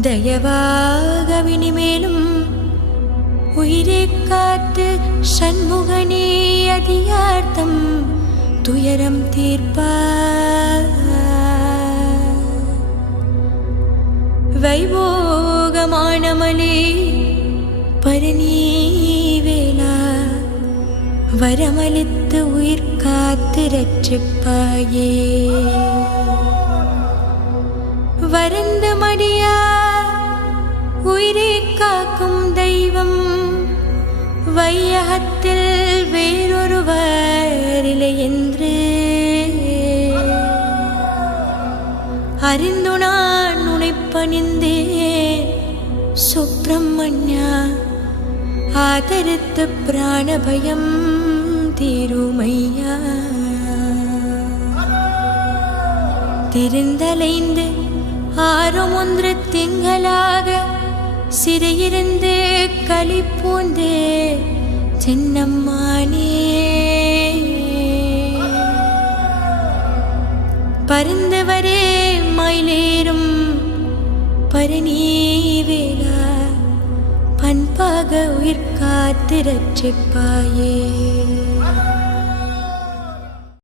தயவாக வினிமேலும் உயிரை காத்து சண்முகனே அதிகார்த்தம் துயரம் தீர்ப்பார். வைபோகமானமலே பரநீவேலா வரமளித்து உயிர் காத்து ரட்சிப்பாயே. வரந்த மடியா உயிரை காக்கும் தெய்வம் வையகத்தில் வேறொருவர் இல்லை என்று அறிந்து நான் உன்னை பணிந்தேன் சுப்பிரமணியா. ஆதரித்து பிராணபயம் தீருமையா. திரிந்தலைந்து 6 திங்களாக சிறையிருந்து களிப்பூந்து சின்னம்மானே பருந்தவரே மயிலேறும் பரநீவேலா பண்பாக உயிர் காத்து ரட்சிப்பாயே.